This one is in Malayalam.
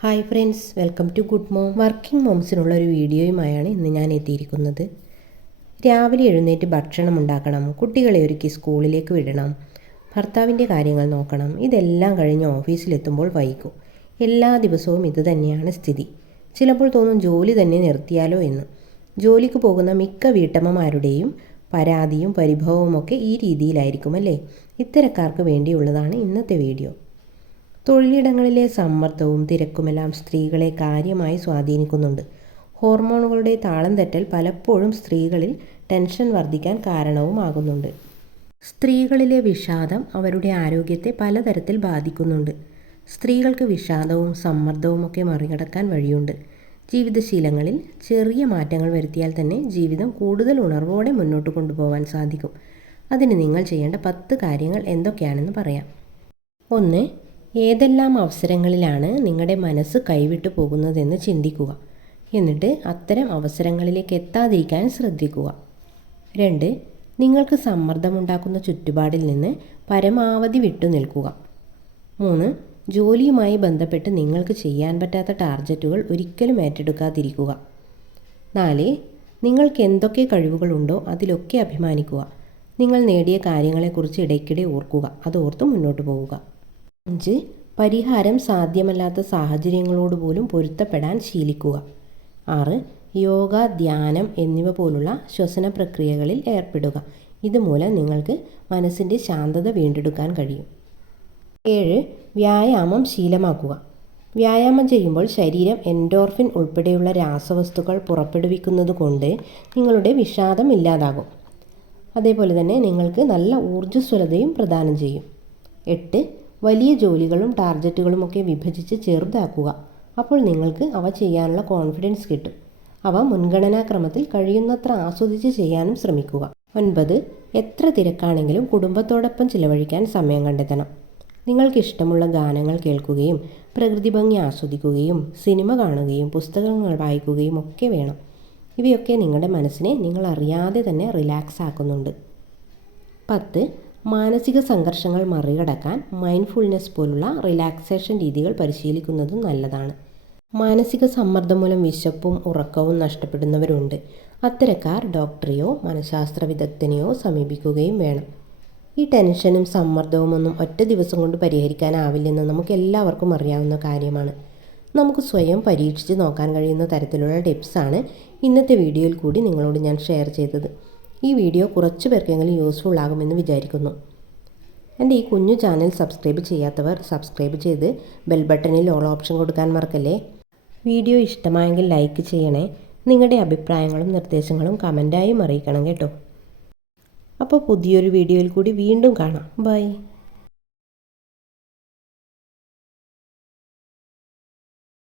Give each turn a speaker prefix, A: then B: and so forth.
A: Hi friends welcome to good mom. Working മോംസിനുള്ള ഒരു വീഡിയോയുമായാണ് ഇന്ന് ഞാൻ എത്തിയിരിക്കുന്നത്. രാവിലെ എഴുന്നേറ്റ് ഭക്ഷണം ഉണ്ടാക്കണം കുട്ടികളെ ഒരുക്കി സ്കൂളിലേക്ക് വിടണം ഭർത്താവിന്റെ കാര്യങ്ങൾ നോക്കണം ഇതെല്ലാം കഴിഞ്ഞ് ഓഫീസിലെത്തുമ്പോൾ വൈകും. എല്ലാ ദിവസവും ഇത് തന്നെയാണ് സ്ഥിതി. ചിലപ്പോൾ തോന്നും ജോലി തന്നെ നിർത്തിയാലോ എന്ന്. ജോലിക്ക് പോകുന്ന മിക്ക വീട്ടമ്മമാരുടെയും പരാതിയും പരിഭവവും ഒക്കെ ഈ രീതിയിലായിരിക്കും അല്ലേ ഇത്തരക്കാർക്ക് വേണ്ടിയുള്ളതാണ് ഇന്നത്തെ വീഡിയോ. തൊഴിലിടങ്ങളിലെ സമ്മർദ്ദവും തിരക്കുമെല്ലാം സ്ത്രീകളെ കാര്യമായി സ്വാധീനിക്കുന്നുണ്ട്. ഹോർമോണുകളുടെ താളം തെറ്റൽ പലപ്പോഴും സ്ത്രീകളിൽ ടെൻഷൻ വർദ്ധിക്കാൻ കാരണവുമാകുന്നുണ്ട്. സ്ത്രീകളിലെ വിഷാദം അവരുടെ ആരോഗ്യത്തെ പലതരത്തിൽ ബാധിക്കുന്നുണ്ട്. സ്ത്രീകൾക്ക് വിഷാദവും സമ്മർദ്ദവും ഒക്കെ മറികടക്കാൻ വഴിയുണ്ട്. ജീവിതശീലങ്ങളിൽ ചെറിയ മാറ്റങ്ങൾ വരുത്തിയാൽ തന്നെ ജീവിതം കൂടുതൽ ഉണർവോടെ മുന്നോട്ട് കൊണ്ടുപോകാൻ സാധിക്കും. അതിന് നിങ്ങൾ ചെയ്യേണ്ട പത്ത് കാര്യങ്ങൾ എന്തൊക്കെയാണെന്ന് പറയാം. ഒന്ന് ഏതെല്ലാം അവസരങ്ങളിലാണ് നിങ്ങളുടെ മനസ്സ് കൈവിട്ടു പോകുന്നതെന്ന് ചിന്തിക്കുക. എന്നിട്ട് അത്തരം അവസരങ്ങളിലേക്ക് എത്താതിരിക്കാൻ ശ്രദ്ധിക്കുക. രണ്ട് നിങ്ങൾക്ക് സമ്മർദ്ദമുണ്ടാക്കുന്ന ചുറ്റുപാടിൽ നിന്ന് പരമാവധി വിട്ടു നിൽക്കുക. മൂന്ന് ജോലിയുമായി ബന്ധപ്പെട്ട് നിങ്ങൾക്ക് ചെയ്യാൻ പറ്റാത്ത ടാർജറ്റുകൾ ഒരിക്കലും ഏറ്റെടുക്കാതിരിക്കുക. നാല് നിങ്ങൾക്ക് എന്തൊക്കെ കഴിവുകളുണ്ടോ അതിലൊക്കെ അഭിമാനിക്കുക. നിങ്ങൾ നേടിയ കാര്യങ്ങളെക്കുറിച്ച് ഇടയ്ക്കിടെ ഓർക്കുക. അതോർത്ത് മുന്നോട്ട് പോവുക. അഞ്ച് പരിഹാരം സാധ്യമല്ലാത്ത സാഹചര്യങ്ങളോട് പോലും പൊരുത്തപ്പെടാൻ ശീലിക്കുക. ആറ് യോഗ ധ്യാനം എന്നിവ പോലുള്ള ശ്വസന പ്രക്രിയകളിൽ ഏർപ്പെടുക. ഇതുമൂലം നിങ്ങൾക്ക് മനസ്സിന്റെ ശാന്തത വീണ്ടെടുക്കാൻ കഴിയും. ഏഴ് വ്യായാമം ശീലമാക്കുക. വ്യായാമം ചെയ്യുമ്പോൾ ശരീരം എൻഡോർഫിൻ ഉൾപ്പെടെയുള്ള രാസവസ്തുക്കൾ പുറപ്പെടുവിക്കുന്നത് കൊണ്ട് നിങ്ങളുടെ വിഷാദം ഇല്ലാതാകും. അതേപോലെ തന്നെ നിങ്ങൾക്ക് നല്ല ഊർജസ്വലതയും പ്രദാനം ചെയ്യും. എട്ട് വലിയ ജോലികളും ടാർഗറ്റുകളും ഒക്കെ വിഭജിച്ച് ചെറുതാക്കുക. അപ്പോൾ നിങ്ങൾക്ക് അവ ചെയ്യാനുള്ള കോൺഫിഡൻസ് കിട്ടും. അവ മുൻഗണനാക്രമത്തിൽ കഴിയുന്നത്ര ആസ്വദിച്ച് ചെയ്യാനും ശ്രമിക്കുക. ഒൻപത് എത്ര തിരക്കാണെങ്കിലും കുടുംബത്തോടൊപ്പം ചിലവഴിക്കാൻ സമയം കണ്ടെത്തണം. നിങ്ങൾക്ക് ഇഷ്ടമുള്ള ഗാനങ്ങൾ കേൾക്കുകയും പ്രകൃതി ഭംഗി ആസ്വദിക്കുകയും സിനിമ കാണുകയും പുസ്തകങ്ങൾ വായിക്കുകയും ഒക്കെ വേണം. ഇവയൊക്കെ നിങ്ങളുടെ മനസ്സിനെ നിങ്ങൾ അറിയാതെ തന്നെ റിലാക്സ് ആക്കുന്നുണ്ട്. പത്ത് മാനസിക സംഘർഷങ്ങൾ മറികടക്കാൻ മൈൻഡ്ഫുൾനെസ് പോലുള്ള റിലാക്സേഷൻ രീതികൾ പരിശീലിക്കുന്നത് നല്ലതാണ്. മാനസിക സമ്മർദ്ദം മൂലം വിശപ്പും ഉറക്കവും നഷ്ടപ്പെടുന്നവരുണ്ട്. അത്തരക്കാർ ഡോക്ടറെയോ മനഃശാസ്ത്ര വിദഗ്ധനെയോ സമീപിക്കുകയും വേണം. ഈ ടെൻഷനും സമ്മർദ്ദവും ഒന്നും ഒറ്റ ദിവസം കൊണ്ട് പരിഹരിക്കാനാവില്ലെന്ന് നമുക്ക് എല്ലാവർക്കും അറിയാവുന്ന കാര്യമാണ്. നമുക്ക് സ്വയം പരീക്ഷിച്ച് നോക്കാൻ കഴിയുന്ന തരത്തിലുള്ള ടിപ്സാണ് ഇന്നത്തെ വീഡിയോയിൽ കൂടി നിങ്ങളോട് ഞാൻ ഷെയർ ചെയ്തത്. ഈ വീഡിയോ കുറച്ച് പേർക്കെങ്കിലും യൂസ്ഫുൾ ആകുമെന്ന് വിചാരിക്കുന്നു. എന്റെ ഈ കുഞ്ഞു ചാനൽ സബ്സ്ക്രൈബ് ചെയ്യാത്തവർ സബ്സ്ക്രൈബ് ചെയ്ത് ബെൽ ബട്ടണിൽ ഓൾ ഓപ്ഷൻ കൊടുക്കാൻ മറക്കല്ലേ? വീഡിയോ ഇഷ്ടമായെങ്കിൽ ലൈക്ക് ചെയ്യണേ. നിങ്ങളുടെ അഭിപ്രായങ്ങളും നിർദ്ദേശങ്ങളും കമന്റായും അറിയിക്കണം കേട്ടോ. അപ്പോൾ പുതിയൊരു വീഡിയോയിൽ കൂടി വീണ്ടും കാണാം. ബൈ